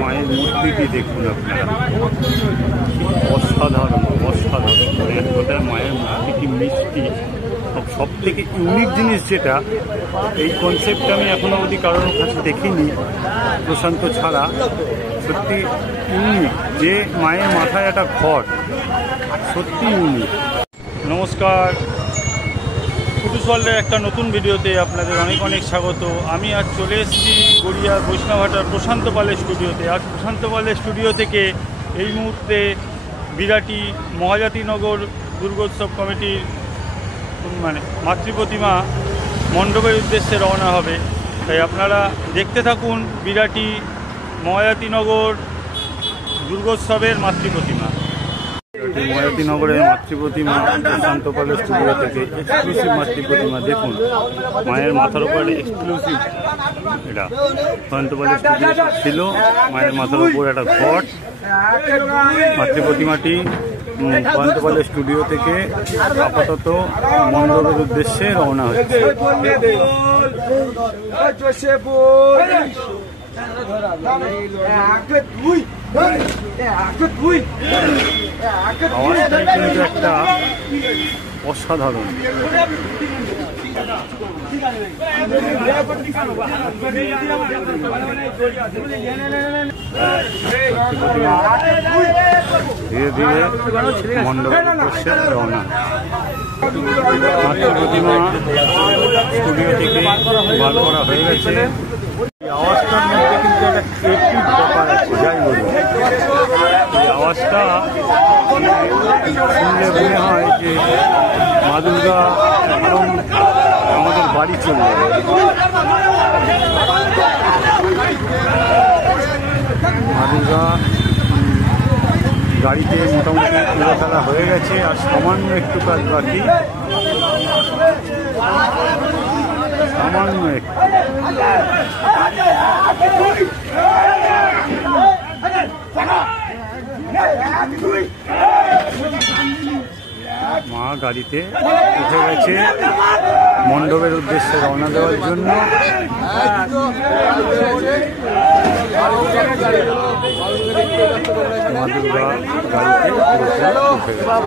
মায়ের মূর্তিটি দেখুন আপনারা, অসাধারণ অসাধারণ। এক কথায় মায়ের মূর্তি কি মিষ্টি। সব থেকে ইউনিক জিনিস যেটা, এই কনসেপ্টটা আমি এখনো অবধি কারোর কাছে দেখিনি প্রশান্ত ছাড়া। সত্যি ইউনিক যে মায়ের মাথায় একটা ঘট, সত্যি ইউনিক। নমস্কার, ফুটুস ওয়ার্ল্ডের একটা নতুন ভিডিওতে আপনাদের অনেক অনেক স্বাগত। আমি আজ চলে এসেছি গড়িয়ার বৈষ্ণবহাটার প্রশান্ত পালের স্টুডিওতে। আজ প্রশান্ত পালের স্টুডিও থেকে এই মুহূর্তে বিরাটি মহাজাতিনগর দুর্গোৎসব কমিটির মাতৃপ্রতিমা মণ্ডপের উদ্দেশ্যে রওনা হবে। তাই আপনারা দেখতে থাকুন বিরাটি মহাজাতিনগর দুর্গোৎসবের মাতৃপ্রতিমা। মহাজাতিনগরের মাতৃপ্রতিমা প্রশান্ত পালের স্টুডিও থেকে এক্সক্লুসিভ মাতৃপ্রতিমা দেখুন। মায়ের মাথার উপর এক্সক্লুসিভ, এটা প্রশান্ত পালের স্টুডিও ছিল। মায়ের মাথার উপর একটা ঘট। মাতৃপ্রতিমাটি প্রশান্ত পালের স্টুডিও থেকে আপাতত মণ্ডপের উদ্দেশ্যে রওনা হচ্ছে। আওয়াজটাই কিন্তু একটা অসাধারণ। ধীরে ধীরে মণ্ডপের উদ্দেশ্যে রওনা। মাতৃপ্রতিমা স্টুডিও থেকে বার করা হয়ে গেছে। আওয়াজটার মধ্যে কিন্তু একটা ক্রিয়েটিভ ব্যাপার আছে। যাই বলুন, এই আওয়াজটা শুনলে মনে হয় যে মা দুর্গা একদম আমাদের বাড়ি চলে যাবে। মা দুর্গা গাড়িতে মোটামুটি পুরো খেলা হয়ে গেছে, আর সামান্য একটু কাজ বাকি। সামান্য একটু। মা গাড়িতে উঠে গেছে মণ্ডপের উদ্দেশ্যে রওনা দেওয়ার জন্য। মা দুর্গা গাড়িতে উঠে গেছে।